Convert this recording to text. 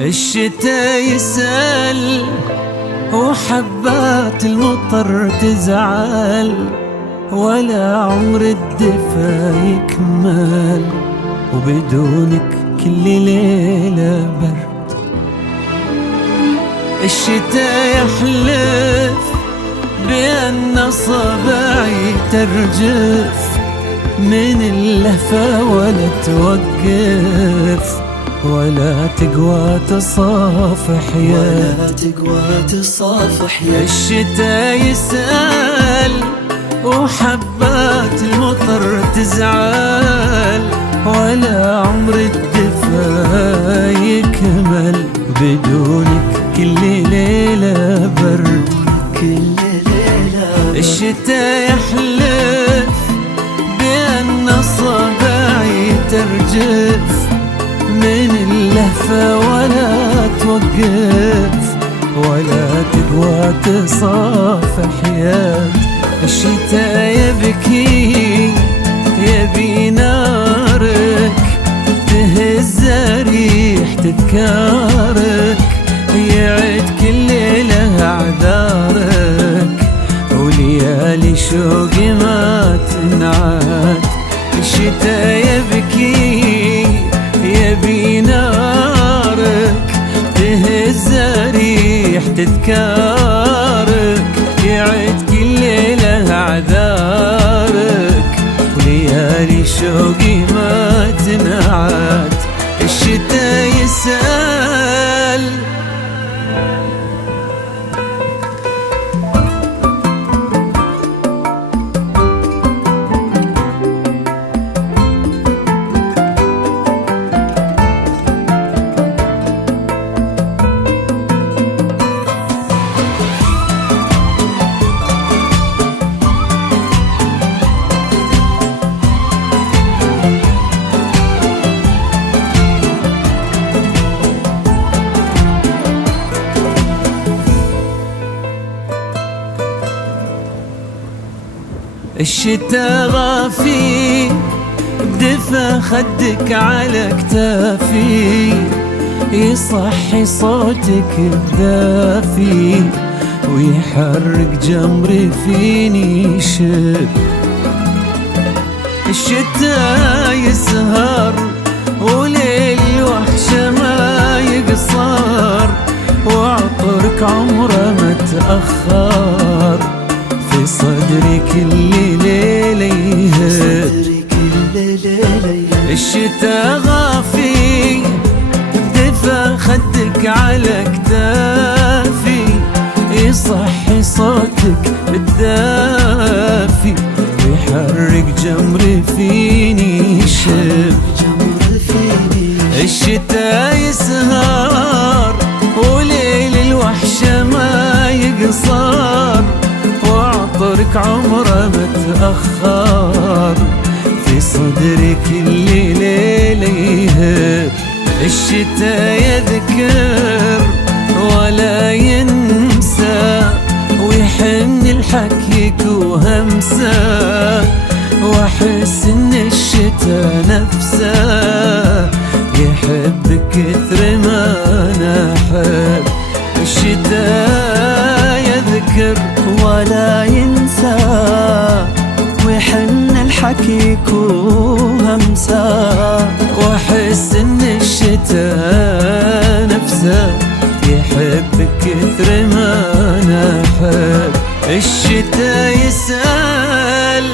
الشتا يسأل وحبات المطر تزعل، ولا عمر الدفا يكمل وبدونك كل ليلة برد. الشتا يحلف بأن صباعي ترجف من اللهفة ولا توقف، ولا تقوى تصافح يا الشتا يسأل وحبات المطر تزعل، ولا عمر الدفا يكمل بدونك كل ليلة برد. الشتا يحلف بأن صباعي ترجف من اللهفة ولا توقف، ولا تقوى تصافح يد. الشتا يبكي يبي نارك تهز ريح تذكارك، يعد كل ليلة أعذارك وليالي شوقي ما تنعاد. الشتا يبكي يبي نارك تهز ريح تذكارك، يعد كل ليلة أعذارك وليالي شوقي ما تنعاد. الشتا يسأل الشتا غافي بدفا خدك على كتافي، يصحي صوتك الدافي ويحرك جمري فيني شب. الشتا يسهر وليل وحشة ما يقصر، وعطرك عمره ما تأخر في صدري كل ليلة يهب. الشتا غافي بدفا خدك على كتافي، يصحي صوتك الدافي ويحرك جمري فيني شب. الشتا يسهر وليل الوحشة ما يقصر، وعطرك عمره ما تأخر في صدري كل ليلة يهب. الشتا يذكر ولا ينسى ويحن الحكيك وهمسة، واحس ان الشتا نفسه يحب كثر ما انا احب. الشتا يذكر ولا ينسى ويحن الحكيك وهمسة، واحس ان الشتا نفسه يحب كثر ما انا احب. الشتا يسأل